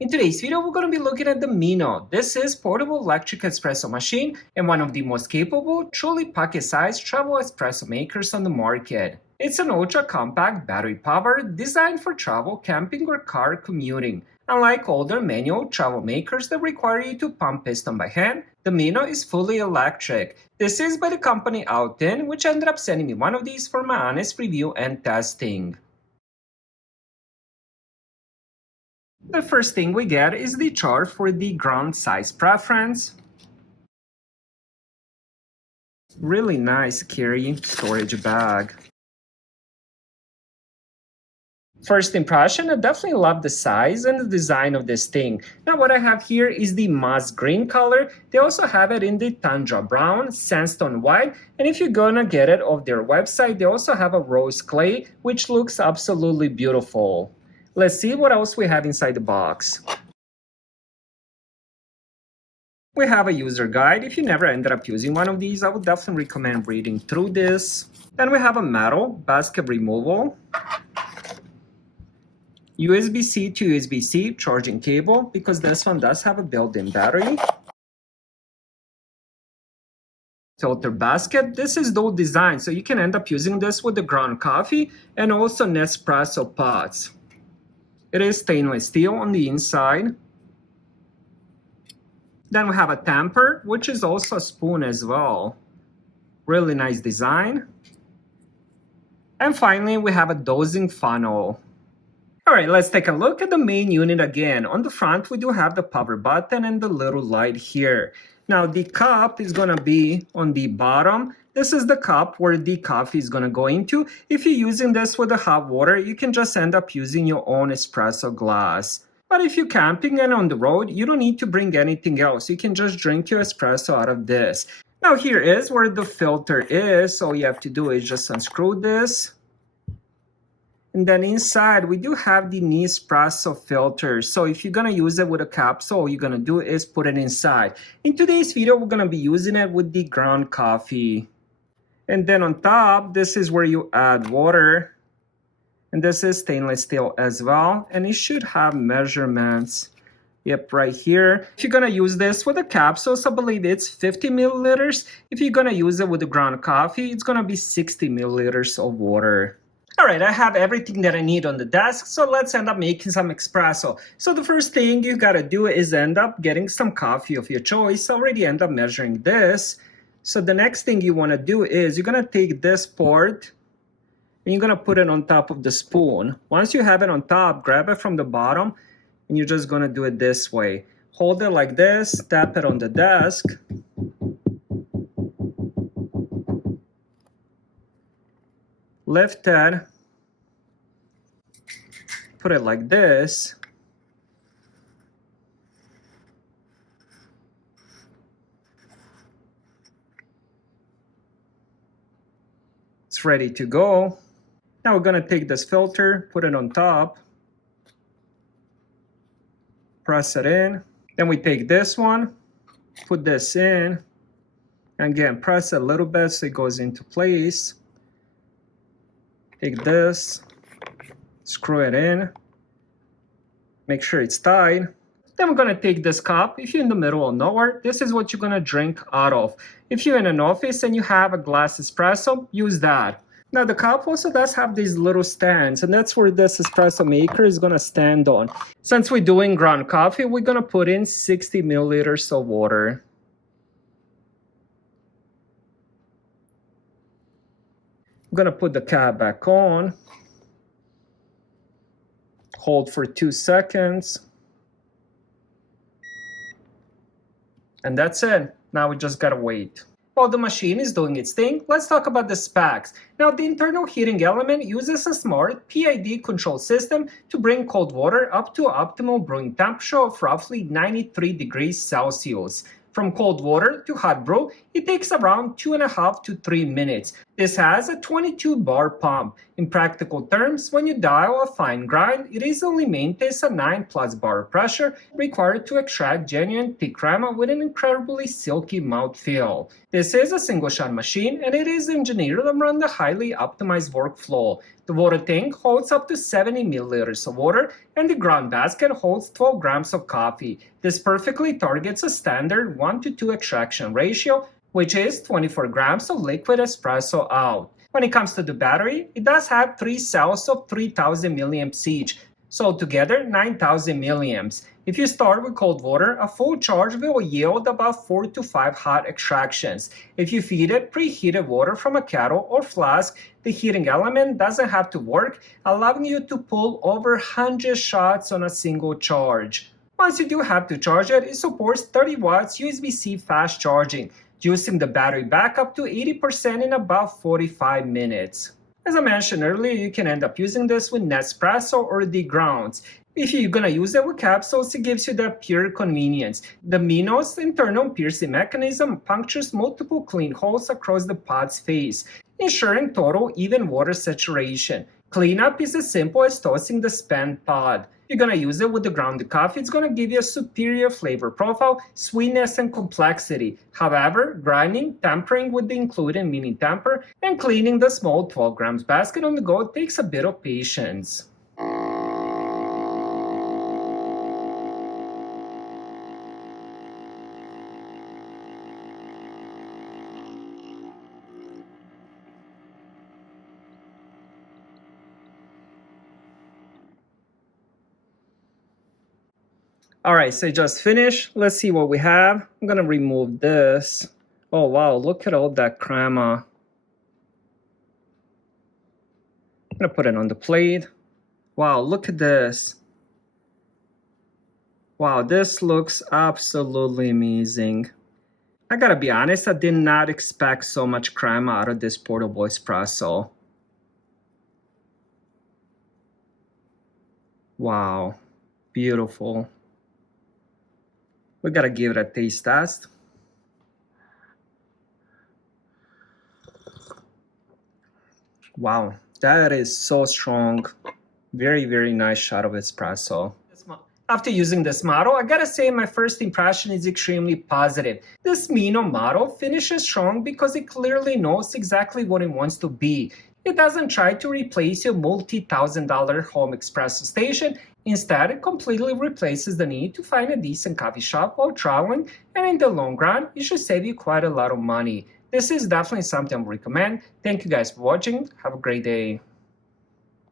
In today's video, we're going to be looking at the Mino. This is portable electric espresso machine and one of the most capable, truly pocket-sized travel espresso makers on the market. It's an ultra-compact, battery-powered, designed for travel, camping, or car commuting. Unlike older manual travel makers that require you to pump piston by hand, the Mino is fully electric. This is by the company OutIn, which ended up sending me one of these for my honest review and testing. The first thing we get is the chart for the ground size preference. Really nice carry storage bag. First impression, I definitely love the size and the design of this thing. Now what I have here is the moss green color. They also have it in the tundra brown, sandstone white, and if you're gonna get it off their website, they also have a rose clay, which looks absolutely beautiful. Let's see what else we have inside the box. We have a user guide. If you never ended up using one of these, I would definitely recommend reading through this. Then we have a metal basket removal, USB-C to USB-C charging cable, because this one does have a built-in battery. Filter basket. This is dual design, so you can end up using this with the ground coffee and also Nespresso pots. It is stainless steel on the inside. Then we have a tamper, which is also a spoon as well. Really nice design. And finally, we have a dosing funnel. All right, let's take a look at the main unit again. On the front, we do have the power button and the little light here. Now, the cup is gonna be on the bottom. This is the cup where the coffee is gonna go into. If you're using this with the hot water, you can just end up using your own espresso glass. But if you're camping and on the road, you don't need to bring anything else. You can just drink your espresso out of this. Now here is where the filter is. All you have to do is just unscrew this. And then inside, we do have the Nespresso filter. So if you're gonna use it with a capsule, all you're gonna do is put it inside. In today's video, we're gonna be using it with the ground coffee. And then on top, this is where you add water. And this is stainless steel as well. And it should have measurements. Yep, right here. If you're gonna use this with the capsules, I believe it's 50 milliliters. If you're gonna use it with the ground coffee, it's gonna be 60 milliliters of water. All right, I have everything that I need on the desk, so let's end up making some espresso. So the first thing you gotta do is end up getting some coffee of your choice. I already end up measuring this. So the next thing you wanna do is you're gonna take this part and you're gonna put it on top of the spoon. Once you have it on top, grab it from the bottom and you're just gonna do it this way. Hold it like this, tap it on the desk. Lift it, put it like this. It's ready to go. Now we're gonna take this filter, put it on top, press it in. Then we take this one, put this in, and again, press it a little bit so it goes into place. Take this, screw it in, make sure it's tight. Then we're gonna take this cup. If you're in the middle of nowhere, this is what you're gonna drink out of. If you're in an office and you have a glass espresso, use that. Now the cup also does have these little stands, and that's where this espresso maker is gonna stand on. Since we're doing ground coffee, we're gonna put in 60 milliliters of water. I'm gonna put the cap back on. Hold for 2 seconds. And that's it. Now we just gotta wait. While the machine is doing its thing, let's talk about the specs. Now, the internal heating element uses a smart PID control system to bring cold water up to optimal brewing temperature of roughly 93 degrees Celsius. From cold water to hot brew, it takes around 2.5 to 3 minutes. This has a 22-bar pump. In practical terms, when you dial a fine grind, it easily maintains a 9+ bar pressure required to extract genuine thick crema with an incredibly silky mouthfeel. This is a single-shot machine, and it is engineered around a highly optimized workflow. The water tank holds up to 70 milliliters of water, and the ground basket holds 12 grams of coffee. This perfectly targets a standard 1:2 extraction ratio, which is 24 grams of liquid espresso out. When it comes to the battery, it does have 3 cells of 3000 milliamps each, so together 9000 milliamps. If you start with cold water, a full charge will yield about 4 to 5 hot extractions. If you feed it preheated water from a kettle or flask, the heating element doesn't have to work, allowing you to pull over 100 shots on a single charge. Once you do have to charge it, it supports 30 watts USB-C fast charging, juicing the battery back up to 80% in about 45 minutes. As I mentioned earlier, you can end up using this with Nespresso or degrounds. If you're gonna use it with capsules, it gives you that pure convenience. The Mino's internal piercing mechanism punctures multiple clean holes across the pod's face, ensuring total even water saturation. Cleanup is as simple as tossing the spent pod. You're gonna use it with the grounded coffee, it's gonna give you a superior flavor profile, sweetness, and complexity. However, grinding, tampering with the included mini tamper, and cleaning the small 12 grams basket on the go takes a bit of patience. All right, so just finished. Let's see what we have. I'm gonna remove this. Oh wow, look at all that crema. I'm gonna put it on the plate. Wow, look at this. Wow, this looks absolutely amazing. I gotta be honest, I did not expect so much crema out of this portable espresso. Wow, beautiful. We gotta give it a taste test. Wow, that is so strong. Very, very nice shot of espresso. After using this model, I gotta say my first impression is extremely positive. This Mino model finishes strong because it clearly knows exactly what it wants to be. It doesn't try to replace your multi-$1,000 home espresso station. Instead, it completely replaces the need to find a decent coffee shop while traveling, and in the long run, it should save you quite a lot of money. This is definitely something I would recommend. Thank you guys for watching. Have a great day.